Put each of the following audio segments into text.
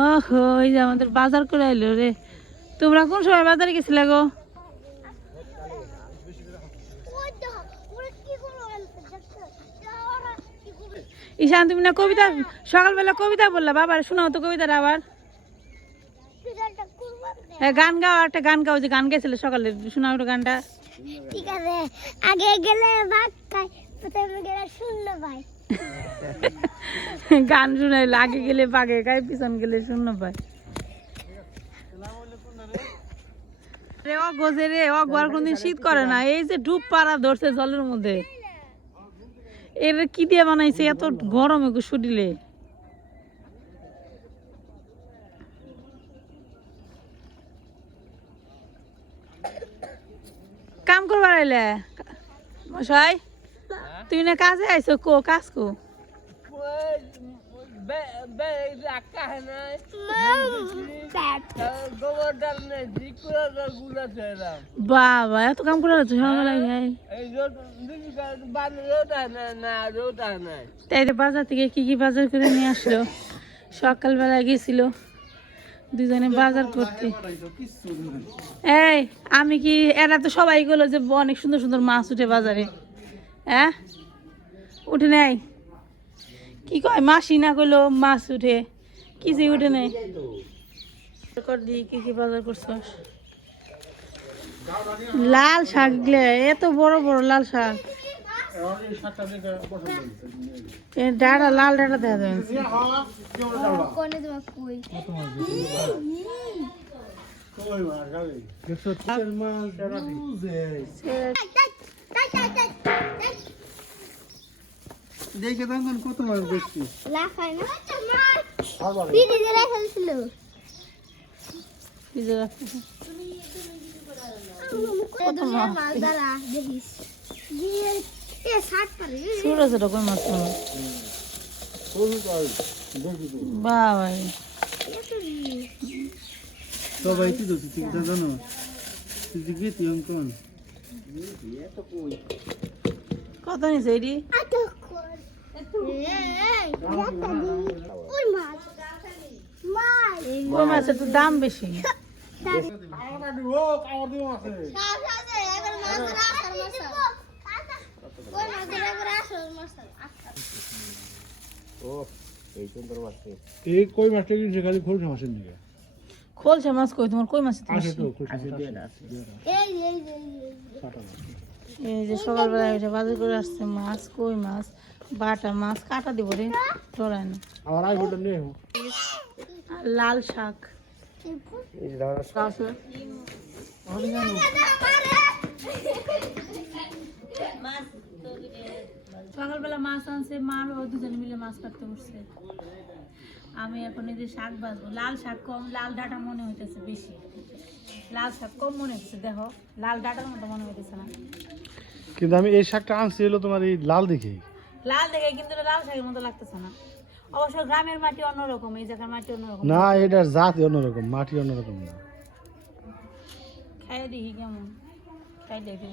ওহো ওই যে আমাদের বাজার করে আইলো রে। তোমরা কোন সময় বাজারে গেছিলে গো? ঈশান তুমি না কবিতা সকালবেলা কবিতা বললা, বাবার শোনাও তো কবিতাটা আবার। হ্যাঁ গান গাও, একটা গান গাও, যে গান গেছিলে সকালে, শোনাও একটু গানটা। ঠিক আছে। আগে গেলে ভাত খাই, প্রথমে গেলে শূন্য পাই। গান শুনাইলো, আগে গেলে বাগে খাই, পিছন গেলে শূন্য পায়। রে ও গোজে রে, ও গোয়ার কোনদিন শীত করে না। এই যে ডুব পাড়া ধরছে জলের মধ্যে, এর কি দিয়ে বানাইছে এত গরমে শরীরে? কাম করবার আইলে মশাই, তুই না কাজে আইছো, কো কাজ কো? বাবা এত কাম করে তাই বাজার থেকে কি কি বাজার করে নিয়ে আসলো? সকালবেলা গেছিল দুজনে বাজার করতে। এই আমি কি, এরা তো সবাই গেলো যে অনেক সুন্দর সুন্দর মাছ উঠে বাজারে, হ্যাঁ উঠে নেই? কি কয় মাসি না কইলো মাছ উঠে, কি যে উঠে নেই। কি কি বাজার করছস? লাল শাক গুলা এত বড় বড় লাল শাক, ডাটা লাল ডাটা দেখা যায়। দেখে তখন কত মাছ দেখছি। বাবা সবাই তুই তো ঠিক জানো তুই গেতি অঙ্কন কত নিছে এডি? ওই মাছের তো দাম বেশি। এই কই মাছটা কিনছে খালি খোলসা মাছের নিকে। খোলসা মাছ কই তোমার? কই মাছ আছে তো খোলসা মাছ। এই যে সকালবেলা এটা বাজার করে আসছে মাছ, কই মাছ, বাটা মাছ, কাটা দিব রে ধরায় না। আমার আই ফটো নিয়ে আর লাল শাক। সকালবেলা মাছ আনছে, মার ও দুজনে মিলে মাছ কাটতে বসছে। আমি এখন এই যে শাক ভাজবো। লাল শাক কম, লাল ডাটা মনে হইতেছে বেশি। লাল শাক কম মনে হচ্ছে, দেখো লাল ডাটার মতো মনে হইতেছে না। কিন্তু আমি এই শাকটা আনছি হলো তোমার এই লাল দেখি, লাল দেখে, কিন্তু লাল শাকের মতো লাগতেছে না। অবশ্য গ্রামের মাটি অন্যরকম, এই জায়গার মাটি অন্যরকম। না এটার জাত অন্যরকম, মাটি অন্যরকম না। খাইয়ে দেখি কেমন, খাই দেখি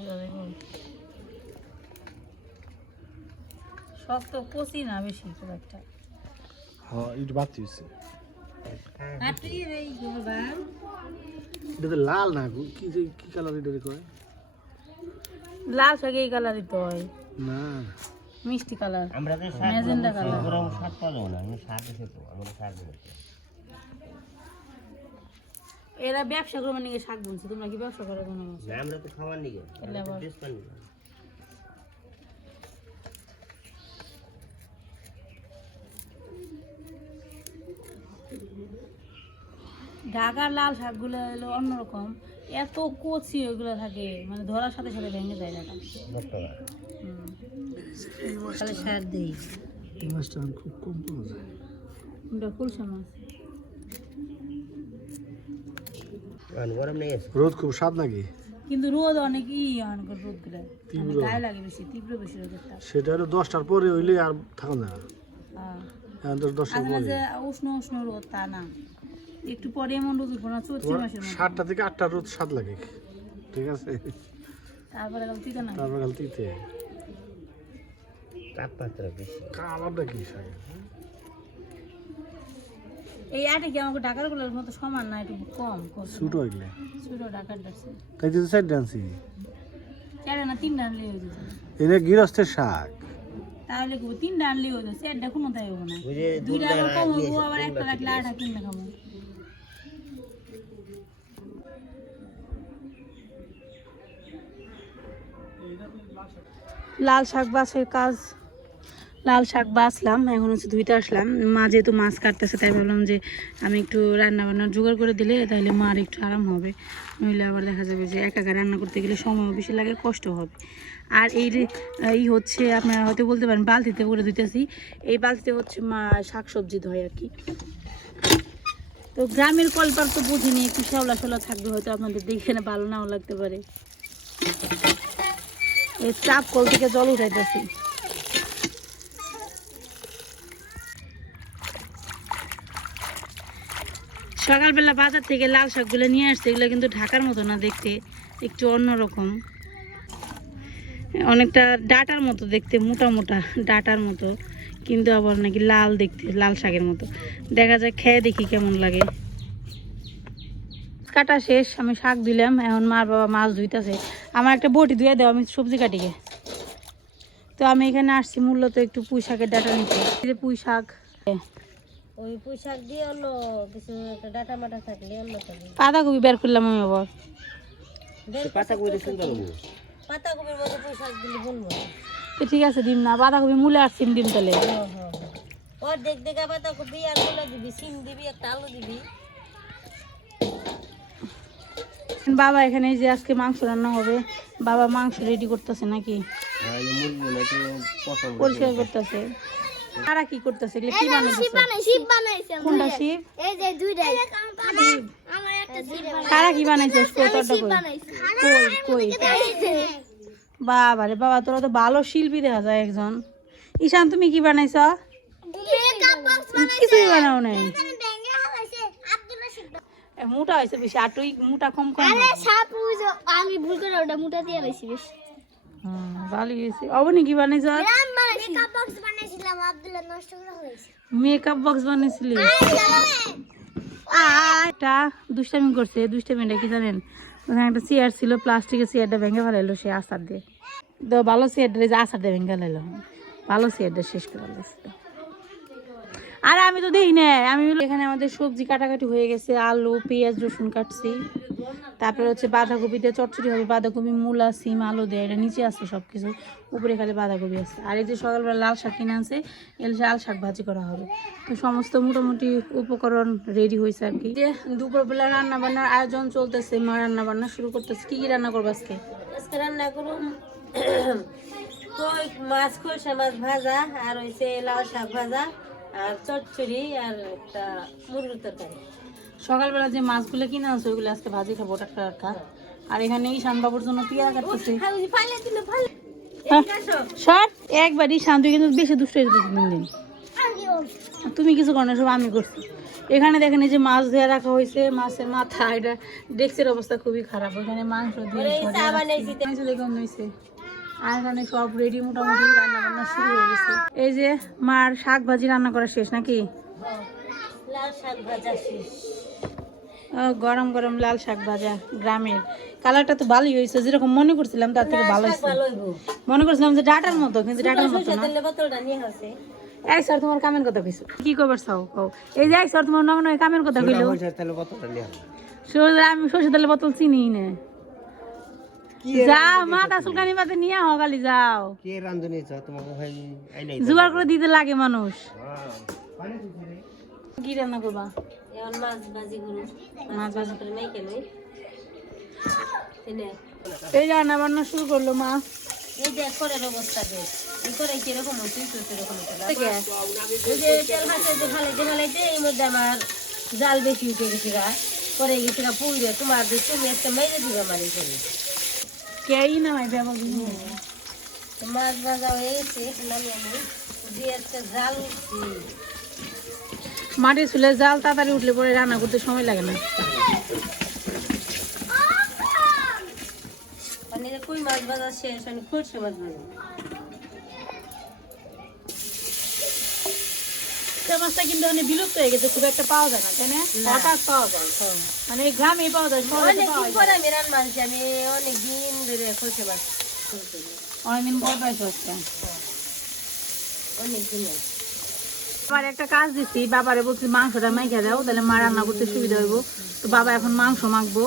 সব তো কচি না বেশি খুব একটা। হ্যাঁ এটা বাতি হচ্ছে, এটা তো লাল না, কি কি কালার এটা কয়? লাল শাক এই কালারই তো হয় না, মিষ্টি কালার। আমরা যে ম্যাজেন্টা কালার। শাক পাবো না, আমি শাক এসে তো আমরা শাক দেবো। এরা ব্যবসা করবার নিয়ে শাক বুনছে, তোমরা কি ব্যবসা করো? কোনো আমরা তো খাওয়ার নিগে ঢাকার লাল শাকগুলো হলো অন্যরকম, এত কচি ওইগুলো থাকে, মানে ধরার সাথে সাথে ভেঙে যায় ঢাকা। তাহলে সার দিই। এই মাছটা খুব কম পাওয়া যায়। ওটা কুলসা মাছ। রোদ খুব স্বাদ নাকি? কিন্তু রোদ অনেক অনেক রোদ গুলো গায়ে লাগে বেশি, তীব্র বেশি রোদটা। সেটা হলো 10টার পরে হইলে আর থাকা যায় না। হ্যাঁ 10টার পরে যে উষ্ণ উষ্ণ রোদ তা না, একটু পরে এমন রোদ উঠবো না, চৈত্র মাসের মধ্যে 7টা থেকে 8টা রোদ স্বাদ লাগে, ঠিক আছে? তারপরে গলতিতে না, তারপর গলতিতে তাপমাত্রা বেশি। কালারটা কি শাক? এই আটে কি আমাকে ঢাকার গুলোর মতো সমান না, একটু কম ছোট হইলে ছোট ঢাকার ডাকছে তাই তো সাইড ডান্সি চারে না তিনটা আনলে হয়ে যেত, এটা গৃহস্থের শাক তাহলে কি তিনটা আনলে হয়ে যেত, চারটা কোনো তাই হবো না, ওই যে দুইটা দুধ আবার কম নিয়ে হবো, এসে আবার একটা দুধটা রাখলে আটা তিনটা খাবো। লাল শাক বাছের কাজ, লাল শাক বাছলাম, এখন হচ্ছে ধুইতে আসলাম। মা যেহেতু মাছ কাটতেছে তাই ভাবলাম যে আমি একটু রান্না বান্নার জোগাড় করে দিলে তাহলে মার একটু আরাম হবে, নইলে আবার দেখা যাবে যে একা একা রান্না করতে গেলে সময়ও বেশি লাগে, কষ্ট হবে। আর এই হচ্ছে আপনারা হয়তো বলতে পারেন বালতিতে করে ধুইতেছি, এই বালতিতে হচ্ছে মা শাক সবজি ধোয় আর কি। তো গ্রামের কলপার তো বুঝিনি, একটু শ্যাওলা শ্যাওলা থাকবে, হয়তো আপনাদের দেখে না ভালো নাও লাগতে পারে। এই চাপ কল থেকে জল উঠাইতেছি। সকালবেলা বাজার থেকে লাল শাকগুলো নিয়ে আসছে, এগুলো কিন্তু ঢাকার মতো না দেখতে, একটু অন্যরকম, অনেকটা ডাটার মতো দেখতে, মোটা মোটা ডাটার মতো, কিন্তু আবার নাকি লাল দেখতে, লাল শাকের মতো। দেখা যায় খেয়ে দেখি কেমন লাগে। কাটা শেষ, আমি শাক দিলাম, এখন মার বাবা মাছ ধুইতেছে। আমার একটা বটি ধুয়ে দেওয়া, আমি সবজি কাটিকে। তো আমি এখানে আসছি মূলত একটু পুঁই শাকের ডাটা নিতে। পুঁই শাক, ওই পুঁই শাক দিয়ে অন্য কিছু ডাটা মাটা থাকলে অন্য পাতাকপি বের করলাম আমি আবার। পাতাকপি সুন্দর হবে। পাতাকপির মধ্যে পুঁই শাক দিলে বলবো তো ঠিক আছে, দিন না, বাঁধাকপি মূলে আর সিম দিন তাহলে। ওর দেখ দেখা পাতাকপি আর মূলা দিবি, সিম দিবি, একটা আলু দিবি। বাবা এখানে এই যে আজকে মাংস রান্না হবে, বাবা মাংস রেডি করতেছে নাকি, আর এই মুরগিগুলো একটু পছন্দ পরিষ্কার করতেছে। তারা কি করতেছে, এগুলো কি বানাইতেছে? শিব বানাইছে। কোনটা শিব? এই যে দুইটাই আমার একটা শিব তারা কি বানাইছে? তোরটা কই? বানাইছে। কই কই? বাবা রে বাবা, তোরা তো ভালো শিল্পী দেখা যায় একজন। ঈশান তুমি কি বানাইছ? মেকআপ বক্স কিছুই বানাও নাই। আমি ব্যাঙ্গে হালাইছে আব্দুল রশিদ। এ, মোটা হয়েছে বেশি, আটুই মোটা কম কম। আরে সাপু আমি ভুল করে ওটা মোটা দিয়ে লাইছি বেশ। ভালো হয়েছে। অবনি কি বানাইছ? আমি বানাইছি মেকআপ বক্স বানাইছিলাম, আব্দুল্লাহ নষ্ট করে হয়েছে। মেকআপ বক্স বানাইছিলি? এটা দুষ্টামি করছে। দুষ্টামিটা কি জানেন, ওখানে একটা চেয়ার ছিল, প্লাস্টিকের চেয়ারটা ভেঙে ফেলাইলো সে আচার দিয়ে। তো ভালো চেয়ারটা যে আচার দিয়ে ভেঙে ফেলাইলো, ভালো চেয়ারটা শেষ করে ফেলাইছিল। আরে আমি তো দেখি না, আমি এখানে আমাদের সবজি কাটাকাটি হয়ে গেছে, আলু পেঁয়াজ রসুন কাটছি, তারপরে হচ্ছে বাঁধাকপিতে চটচড়ি হবে, বাঁধাকপি মূলা সিম আলু দেয়, এটা নিচে আছে সব কিছু, উপরে খালি বাঁধাকপি আছে। আর এই যে সকালবেলা লাল শাক কিনে আনছে, এর লাল শাক ভাজি করা হবে। তো সমস্ত মোটামুটি উপকরণ রেডি হয়েছে আর কি। যে দুপুরবেলা রান্না বান্নার আয়োজন চলতেছে, মা রান্না বান্না শুরু করতেছে। কি কি রান্না করবো আজকে? আজকে রান্না করুন কই মাছ, খোসা মাছ ভাজা, আর হইছে লাল শাক ভাজা, আর চচ্চড়ি, আর একটা মুরগির তরকারি। সকালবেলা যে মাছগুলো কিনে আনছে ওইগুলো আজকে ভাজি খাবো টাটকা টাটকা। আর এখানে ঈশান বাবুর জন্য পেয়ারা কাটতেছে। শর্ট একবারই শান্ত, কিন্তু বেশি দুষ্ট হয়ে যেতেছে দিন দিন। তুমি কিছু করো না, সব আমি করছি। এখানে দেখেন এই যে মাছ ধুয়ে রাখা হয়েছে, মাছের মাথা, এটা ডেক্সের অবস্থা খুবই খারাপ। ওখানে মাংস দিয়ে দেখুন হয়েছে। আর এখানে সব রেডি, মোটামুটি রান্না বান্না শুরু হয়ে গেছে। এই যে মার শাক ভাজি রান্না করা শেষ নাকি? লাল শাক ভাজা শেষ। গরম গরম লাল শাক ভাজা, গ্রামের কালারটা তো ভালোই হয়েছে, যেরকম মনে করছিলাম তার থেকে ভালো হয়েছে। মনে করছিলাম যে ডাটার মতো, কিন্তু ডাটার মতো না। বোতলটা নিয়ে আসে। এই স্যার তোমার কামের কথা কইছো, কি করবার চাও কও? এই যে স্যার তোমার নয় নয় কামের কথা কইলো। তাহলে বোতলটা নিয়ে আসো। আমি সরষে তেলের বোতল চিনি না। যাও মাথা চুলকানি বাদে নিয়ে আহ, খালি যাও। কে রান্ধনি তোমাকে ভাই আইনাই জোগাড় করে দিতে লাগে মানুষ। কি রান্না করবা? এখন মাছ ভাজি করুন, মাছ ভাজি। করে মেখে লই। এই রান্না বান্না শুরু করলো মা। এই যে করের অবস্থা দেখ, এই করে কিরকম হচ্ছে সেরকম হচ্ছে। এই যে তেল ভাজা যে ঢালাইতে এর মধ্যে আমার জাল বেশি উঠে গেছে গা, পরে গেছে গা পুইরে। তোমার যে তুমি একটা মেরে দিবে মানে করে কেই না ভাই ব্যবহার মাছ ভাজা হয়ে গেছে। নামিয়ে আমি দিয়ে একটা জাল মাটির চুলে জাল তাড়াতাড়ি উঠলে পরে রান্না করতে সময় লাগে না। মানে কই মাছ ভাজা শেষ, আমি খরচে মাছ ভাজা। রূপসা মাছটা কিন্তু অনেক বিলুপ্ত হয়ে গেছে, খুব একটা পাওয়া যায় না, তাই না? হঠাৎ পাওয়া যায়, মানে গ্রামে পাওয়া যায়, শহরে অনেক পাওয়া দিন যায় পরে আমি রান মারছি, আমি অনেক দিন ধরে খোঁজে মাছ অনেকদিন পর পাইছো আজকে। অনেক দিন হয়। আবার একটা কাজ দিচ্ছি, বাবারে বলছি মাংসটা মাইখা দাও, তাহলে মা রান্না করতে সুবিধা হইব। তো বাবা এখন মাংস মাখবো।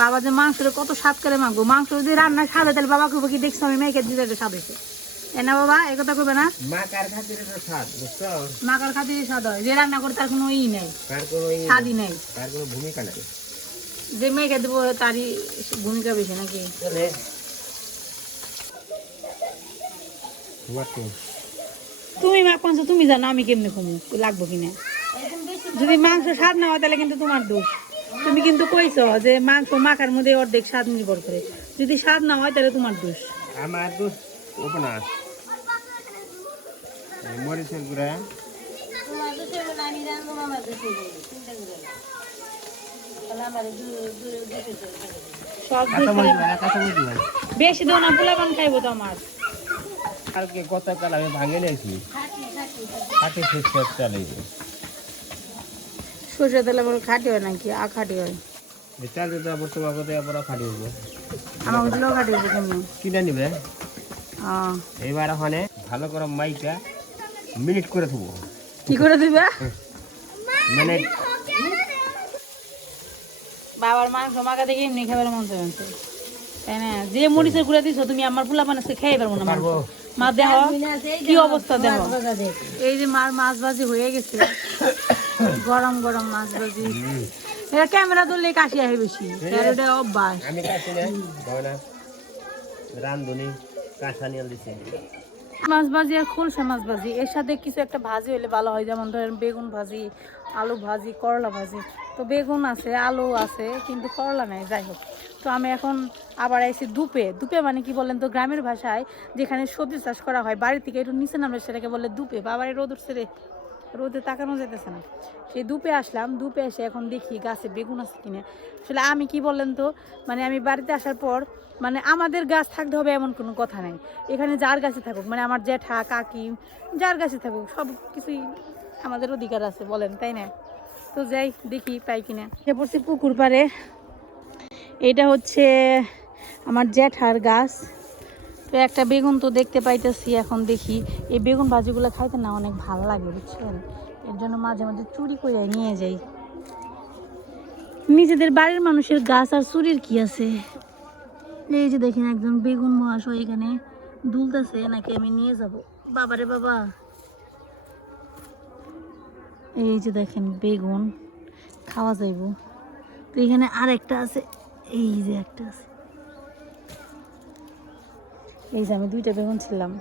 বাবা যে মাংসটা কত স্বাদ করে মাখবো, মাংস যদি রান্না খাবে তাহলে বাবা কইব কি দেখছো আমি মেখে দিতে স্বাদ হয়েছে, তাই না বাবা? এই কথা কইবে না? মা কার খাতিরে তো স্বাদ বুঝছো, মাখার খাতিরে স্বাদ হয়, যে রান্না করে তার কোনো ই নেই, কার কোনো স্বাদই নেই। কার কোনো ভূমিকা নাই। যে মেখে দেবো তারই ভূমিকা বেশি নাকি? চলে তোমার তো তুমি মাখছো, তুমি জানো আমি কেমনি কমু লাগবো কিনা। একদম বেশি যদি মাংস স্বাদ না হয় তাহলে কিন্তু তোমার দোষ। তুমি কিন্তু কইছো যে মাংস মাখার মধ্যে অর্ধেক স্বাদ নির্ভর করে, যদি স্বাদ না হয় তাহলে তোমার দোষ। আমার তো উপনাস মরিচের গুঁড়া তোমার দোষে বলে আমি রানবো, আমার দোষে বলে চিন্তা করে না। তাহলে আমার দুটো সব দোষ কাঁচা মরিচ করে- দিবা, কাঁচা মরিচ দিবা। বেশি দেও না, পোলাপান খাইবো তো আমার। কালকে গতকাল আমি ভাঙে নিয়েছি, খাটি শেষ চালাই সরষে তেলে বলে খাটি হয় নাকি খাটি হয়? চাল দিতে আবার তোমার কথা আবার খাটি হইব, আমার দিলেও খাটি হইব কেমনি? কিনে নিবে। হ্যাঁ, এইবার ওখানে ভালো করে মাইটা মিনিট করে থবো, কি করে দিবে? মানে বাবার মাংস মাখা দেখে এমনি খাবার মন চাইছে, তাই না? যে মরিচের গুঁড়া দিছো তুমি, আমার পোলাপান আজকে খেয়ে পারবো না মাংস। পারবো। মা দেহ কি অবস্থা দেহ। বাজা দেখ এই যে মার মাছ ভাজি হয়ে গেছে, গরম গরম মাছ ভাজি। এটা ক্যামেরা ধরলে কাশি আহে বেশি, আর এটা অভ্যাস। আমি কাছি না না রান্ধুনি কাঁচা নিয়ে দিচ্ছি। মাছ ভাজি আর খোলসা মাছ ভাজি, এর সাথে কিছু একটা ভাজি হলে ভালো হয়, যেমন ধরেন বেগুন ভাজি, আলু ভাজি, করলা ভাজি। তো বেগুন আছে, আলু আছে, কিন্তু করলা নাই, যাই হোক। তো আমি এখন আবার আইছি দুপে। দুপে মানে কি বলেন তো, গ্রামের ভাষায় যেখানে সবজি চাষ করা হয়, বাড়ি থেকে একটু নিচে নামলে সেটাকে বলে দুপে। বাবার রোদ উঠছে রে, রোদে তাকানো যেতেছে না। সেই দুপে আসলাম, দুপে এসে এখন দেখি গাছে বেগুন আছে কিনা। আসলে আমি কি বলেন তো, মানে আমি বাড়িতে আসার পর মানে আমাদের গাছ থাকতে হবে এমন কোনো কথা নেই। এখানে যার গাছে থাকুক, মানে আমার জ্যাঠা কাকি যার গাছে থাকুক, সব কিছুই আমাদের অধিকার আছে, বলেন তাই না? তো যাই দেখি পাই কিনা। সে পড়ছি পুকুর পাড়ে, এটা হচ্ছে আমার জ্যাঠার গাছ। তো একটা বেগুন তো দেখতে পাইতেছি, এখন দেখি। এই বেগুন ভাজিগুলো খাইতে না অনেক ভালো লাগে, বুঝছেন? এর জন্য মাঝে মাঝে চুরি করে নিয়ে যাই। নিজেদের বাড়ির মানুষের গাছ আর চুরির কি আছে? এই যে দেখেন একজন বেগুন মহাশয় এখানে দুলতেছে, নাকি আমি নিয়ে যাব। বাবারে বাবা, এই যে দেখেন বেগুন খাওয়া যাইব। তো এখানে আর একটা আছে, এই যে একটা আছে, এই যে আমি দুইটা বেগুন ছিলাম,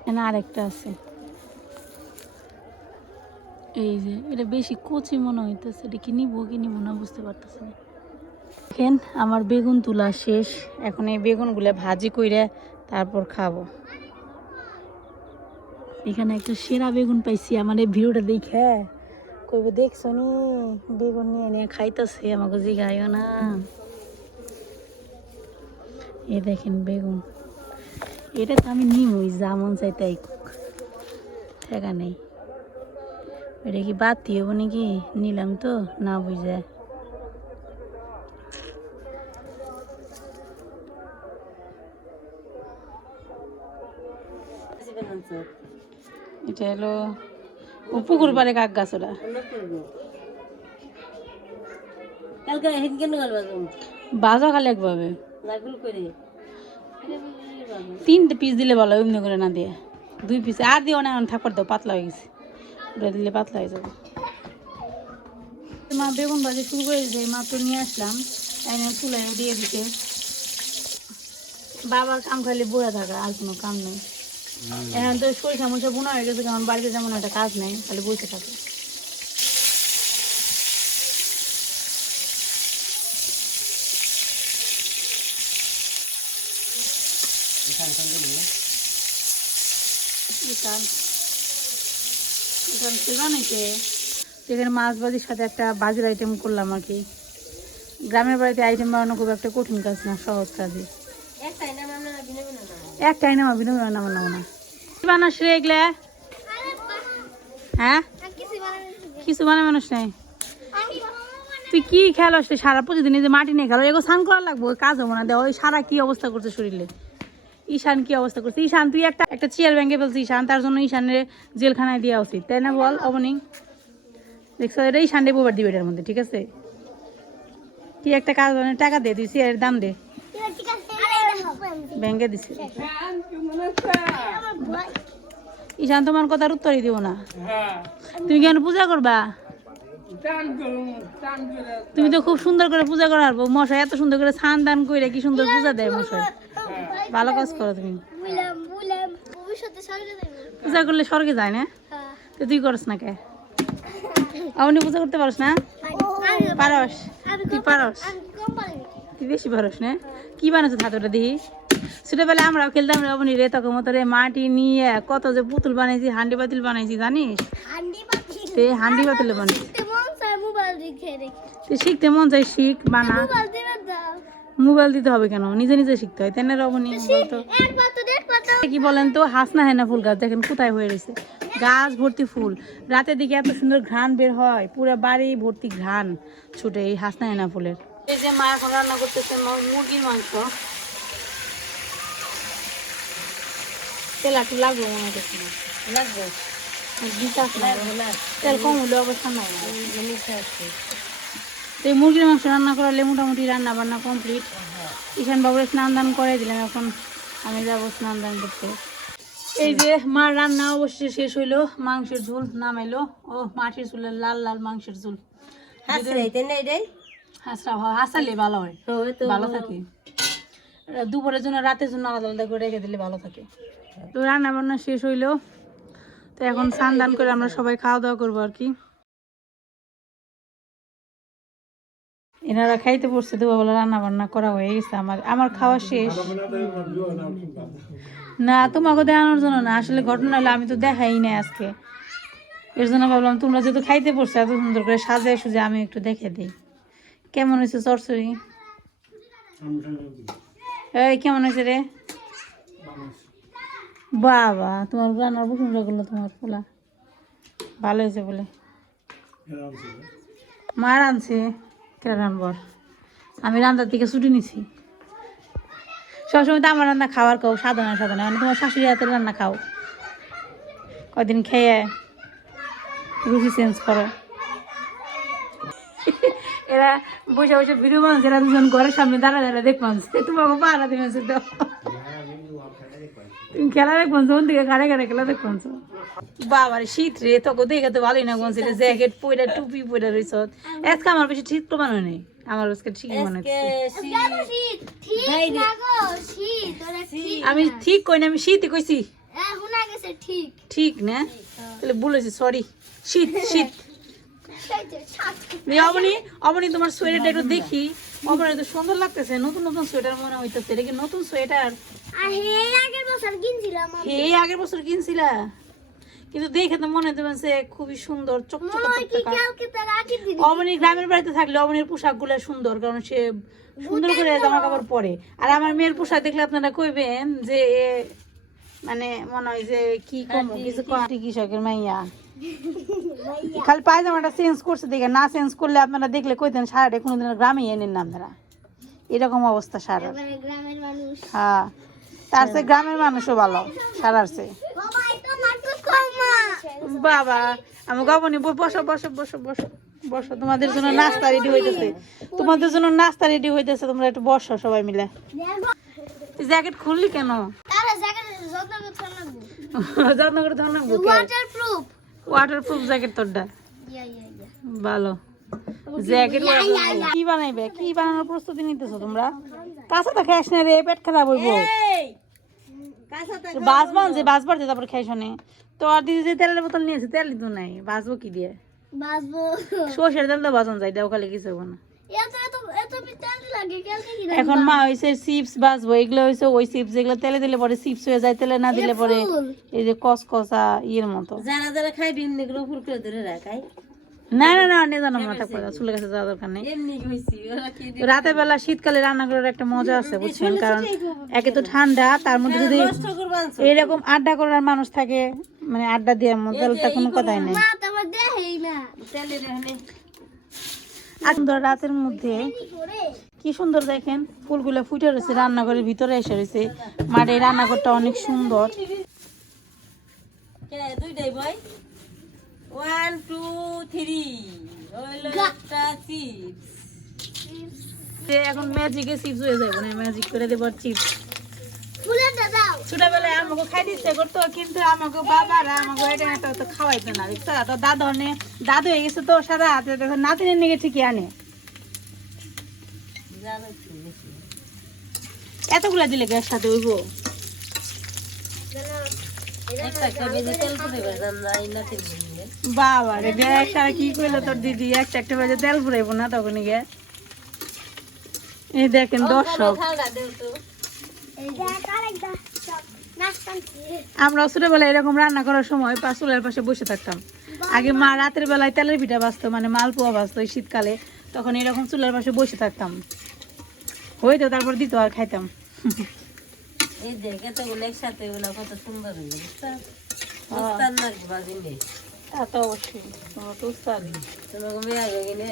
এখানে আরেকটা আছে। এই যে এটা বেশি কচি মনে হইতেছে, এটা কি নিবো কি নিবো না বুঝতে পারতেছি না। দেখেন আমার বেগুন তোলা শেষ, এখন এই বেগুনগুলো ভাজি কইরে তারপর খাবো। এখানে একটা সেরা বেগুন পাইছি, আমার এই ভিডিওটা দেখে কইবে দেখছো নি বেগুন নিয়ে নিয়ে খাইতেছে, আমাকে জিগাইও না। এই দেখেন বেগুন, এটা তো আমি নিমই, যেমন চাই তাই ঠেকা নেই। এটা কি বাতি হবো নাকি? নিলাম তো না বুঝে। এটা হলো পুকুর পাড়ে কাক গাছ, ওটা কালকে হেন কেন গেল বাজুম বাজা খালি একভাবে লাগল করে 3টে পিস দিলে ভালো, এমনি করে না দিয়ে 2 পিস আর দিও না, এখন থাকবার দাও, পাতলা হয়ে গেছে, ওটা দিলে পাতলা হয়ে যাবে। মা বেগুন ভাজি শুরু করে দিয়েছে, মাত্র নিয়ে আসলাম, এনে চুলায় দিয়ে দিতে। বাবার কাম খালি বয়ে থাকা, আর কোনো কাম নেই। এখন তো সরিষা মরিষা বোনা হয়ে গেছে, কারণ বাড়িতে যেমন একটা কাজ নেই, খালি বসে থাকে। এখানে মাছ ভাজির সাথে একটা ভাজির আইটেম করলাম আর কি। গ্রামের বাড়িতে আইটেম বানানো খুব একটা কঠিন কাজ না, সহজ কাজই। একটাই নাম বিনোদন নাম না বানাস রে এগুলা? হ্যাঁ কিছু মানুষ নাই তুই কি খেলো সারা প্রতিদিন এই যে মাটি নিয়ে খেলো এগো স্নান করা লাগবো কাজ হবো না দেখ ওই সারা কি অবস্থা করছে শরীরে ঈশান কি অবস্থা করছে ঈশান তুই একটা চেয়ার ভেঙে ফেলছিস ঈশান তার জন্য ঈশানের জেলখানায় দেওয়া উচিত তাই না বল অবনি দেখছো এটা ঈশান বোবার দিবে এটার মধ্যে ঠিক আছে কি একটা কাজ টাকা দে তুই চেয়ারের দাম দে ব্যাংকে দিছি ঈশান তোমার কথার উত্তরই দিব না তুমি কেন পূজা করবা তুমি তো খুব সুন্দর করে পূজা করার মশাই এত সুন্দর করে স্নান দান করে কি সুন্দর পূজা দেয় মশাই ভালো কাজ করো তুমি পূজা করলে স্বর্গে যায় না তো তুই করস না কে আপনি পূজা করতে পারস না পারস তুই পারস তুই বেশি পারস না কি বানাচ্ছ ধাতুটা দেখি ছোটবেলায় আমরাও খেলতাম রে অবনি রে তখন মতো রে মাটি নিয়ে কত যে পুতুল বানাইছি হান্ডি পাতিল বানাইছি জানিস তুই হান্ডি পাতিল বানাইছি তুই শিখতে মন চাই শিখ বানা মোবাইল দিতে হবে কেন নিজে নিজে শিখতে হয় তাই না রবনি বলতো কি বলেন তো হাসনা হেনা ফুল গাছ দেখেন কোথায় হয়ে রয়েছে গাছ ভর্তি ফুল রাতের দিকে এত সুন্দর ঘ্রাণ বের হয় পুরো বাড়ি ভর্তি ঘ্রাণ ছুটে এই হাসনা হেনা ফুলের এই যে মা এখন রান্না করতেছে মুরগির মাংস তেল একটু লাগবে মনে হচ্ছে লাগবে তেল কম হলে অবস্থা নাই তো এই মুরগির মাংস রান্না করালে মোটামুটি রান্না বান্না কমপ্লিট ঈশান বাবুরে স্নান দান করাই দিলাম এখন আমি যাবো স্নান দান করতে এই যে মার রান্না অবশ্যই শেষ হইলো মাংসের ঝোল নামাইলো ও মাটির চুলের লাল লাল মাংসের ঝোল হাসালে ভালো হয় ভালো থাকে দুপুরের জন্য রাতের জন্য আলাদা আলাদা করে রেখে দিলে ভালো থাকে তো রান্না বান্না শেষ হইলো তো এখন স্নান দান করে আমরা সবাই খাওয়া দাওয়া করবো আর কি এনারা খাইতে পড়ছে দুপুরবেলা রান্না বান্না করা হয়ে গেছে আমার খাওয়া শেষ না তোমাকে দেখানোর জন্য না আসলে ঘটনা হলো আমি তো দেখাই নাই আজকে এর জন্য ভাবলাম তোমরা যেহেতু খাইতে পড়ছো এত সুন্দর করে সাজায় সুজে আমি একটু দেখে দিই কেমন হয়েছে চরচড়ি এই কেমন হয়েছে রে বাবা তোমার রান্নার প্রশংসা করলো তোমার পোলা ভালো হয়েছে বলে মা রাঁধছে কেরা রান্নবর আমি রান্নার থেকে ছুটি নিছি সবসময় তো আমার রান্না খাওয়ার খাও সাধারণ সাধারণ মানে তোমার শাশুড়ি হাতের রান্না খাও কদিন খেয়ে রুচি চেঞ্জ করো এরা বসে বসে ভিডিও বানাচ্ছে এরা দুজন ঘরের সামনে দাঁড়া দাঁড়া দেখবান তোমাকে পাহারা দেবেন তো তুমি খেলা দেখবান ওন দিকে গাড়ে গাড়ে খেলা দেখবান বাবার শীত রে তোকে দেখে তো ভালোই না গনছিল জ্যাকেট পরে টুপি পরে রইছ আজকে আমার বেশি শীত তো মনে নেই আমার আজকে ঠিকই মনে হচ্ছে আমি ঠিক কই না আমি শীতই কইছি ঠিক না তাহলে বলেছি সরি শীত শীত অবনি তোমার সোয়েটারটা একটু দেখি অবনি তো সুন্দর লাগতেছে নতুন নতুন সোয়েটার মনে হইতেছে এটা কি নতুন সোয়েটার আগের বছর কিনছিলা কিন্তু দেখে তো মনে হচ্ছে খুবই সুন্দর অবনি গ্রামের বাড়িতে থাকলে অবনির পোশাক গুলো সুন্দর কারণ সে সুন্দর করে জামা কাপড় পরে আর আমার মেয়ের পোশাক দেখলে আপনারা কইবেন যে মানে মনে হয় যে কি কম কিছু কৃষকের মাইয়া খালি পায়জামাটা চেঞ্জ করছে দেখে না চেঞ্জ করলে আপনারা দেখলে কইতেন সারাটা কোনোদিন গ্রামে এনেন না আপনারা এরকম অবস্থা সারা হ্যাঁ তার চেয়ে গ্রামের মানুষও ভালো সারার চেয়ে বাবা আমি গাবনি বসো বসো বসো বসো বসো তোমাদের জন্য নাস্তা রেডি হইতেছে তোমাদের জন্য নাস্তা রেডি হইতেছে তোমরা একটু বসো সবাই মিলে তুই জ্যাকেট খুললি কেন যত্ন করে ধর না ওয়াটারপ্রুফ জ্যাকেট তোরটা ভালো জ্যাকেট কি বানাইবে কি বানানোর প্রস্তুতি নিতেছো তোমরা কাঁচাটা খাইস না রে পেট খারাপ হইব বাজবান যে বাজবার যে তারপর খাইস নে তো আর দিদি যে তেলের বোতল নিয়েছে তেল তো নাই বাজবো কি দিয়ে সর্ষের তেল তো বাজন যায় দেও খালি কিছু না এখন মা হয়েছে চিপস বাজবো এগুলো হয়েছে ওই চিপস যেগুলো তেলে দিলে পরে চিপস হয়ে যায় তেলে না দিলে পরে এই যে কসকসা ইয়ের মতো যারা যারা খাই বিভিন্ন উপর করে ধরে রাখাই না না না নিয়ে জানো মাথা পড়া চুলে গেছে যাওয়ার দরকার নেই রাতের বেলা শীতকালে রান্না করার একটা মজা আছে বুঝছেন কারণ একে তো ঠান্ডা তার মধ্যে যদি এরকম আড্ডা করার মানুষ থাকে মানে আড্ডা দিয়ে তেলটা কোনো কথাই নেই। তেলের এখানে সুন্দর রাতের মধ্যে কি সুন্দর দেখেন ফুলগুলো ফুটে রয়েছে, রান্নাঘরের ভিতরে এসে রয়েছে। মার এই রান্নাঘরটা অনেক সুন্দর। দুইটাই বই 1 2 3 হইলো একটা চিপস। এখন ম্যাজিকে চিপস হয়ে যাবে না, ম্যাজিক করে দেবো চিপস। ছোটবেলায় আমাকে খাই দিতে করতো, কিন্তু আমাকে বাবারা আমাকে এটা একটা তো খাওয়াইতো না, বুঝছো? তো দাদু দাদু হয়ে গেছে তো সারা হাতে, দেখো নাতিনের নিকে ঠিকই আনে। এতগুলা দিলে গ্যাস সাথে হইব? বাবা রে গ্যাস সারা কি করলো তোর দিদি, একটা বাজে তেল ফুরাইবো না তখন গ্যাস। এই দেখেন দর্শক, আমরা ছোটবেলায় এরকম রান্না করার সময় চুলার পাশে বসে থাকতাম। আগে মা রাতের বেলায় তেলের পিঠা ভাজতো, মানে মালপোয়া ভাজতো এই শীতকালে, তখন এরকম চুলার পাশে বসে থাকতাম, হইতো তারপর দিত আর খাইতাম। এই যে কতগুলো একসাথে ওগুলো কত সুন্দর হয়ে গেছে। তা তো অবশ্যই, তোমার তো উস্তাদি। তোমাকে মেয়ে আগে গেলে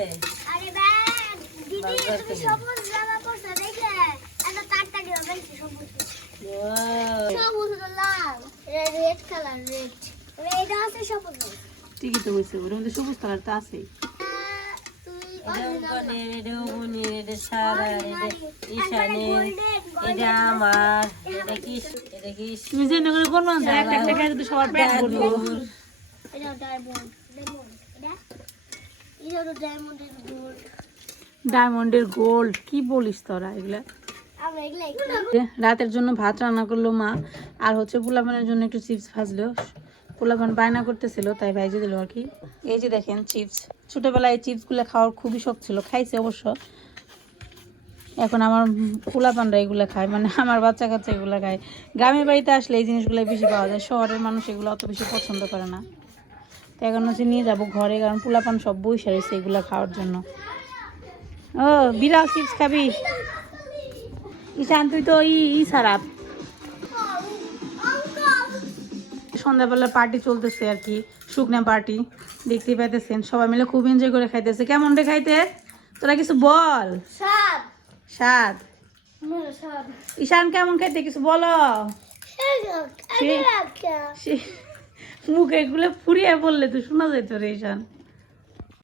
ঠিকই তো বলছে, ওর মধ্যে সবুজ কালার তো আছেই। তুমি যে নগরে কোন মানুষ একটা একটা খাই তো সবার পেট ভরলো। ডায়মন্ডের গোল্ড কি বলিস তোরা এগুলা? রাতের জন্য ভাত রান্না করলো মা, আর হচ্ছে পোলাপানের জন্য একটু চিপস ভাজলো। পোলাপান বায়না করতেছিল তাই ভাইজে দিল আর কি। এই যে দেখেন চিপস, ছোটবেলায় এই চিপসগুলো খাওয়ার খুবই শখ ছিল, খাইছে অবশ্য। এখন আমার পোলাপানরা এগুলো খায়, মানে আমার বাচ্চা কাচ্চা এগুলো খায়। গ্রামের বাড়িতে আসলে এই জিনিসগুলো বেশি পাওয়া যায়, শহরের মানুষ এগুলো অত বেশি পছন্দ করে না। তো এখন হচ্ছে নিয়ে যাবো ঘরে, কারণ পোলাপান সব বইসা রয়েছে এগুলো খাওয়ার জন্য। ও বিড়াল চিপস খাবি? ঈশান তুই তো সারাপ। সন্ধ্যাবেলা পার্টি চলতেছে আর কি, শুকনা পার্টি দেখতেই পাইতেছেন। সবাই মিলে খুব এনজয় করে খাইতেছে। কেমন রে খাইতে? তোরা কিছু বল। স্বাদ ঈশান কেমন খাইতে কিছু বলো। মুখে এগুলো ফুরিয়ে বললে তো শোনা যেত রে ঈশান।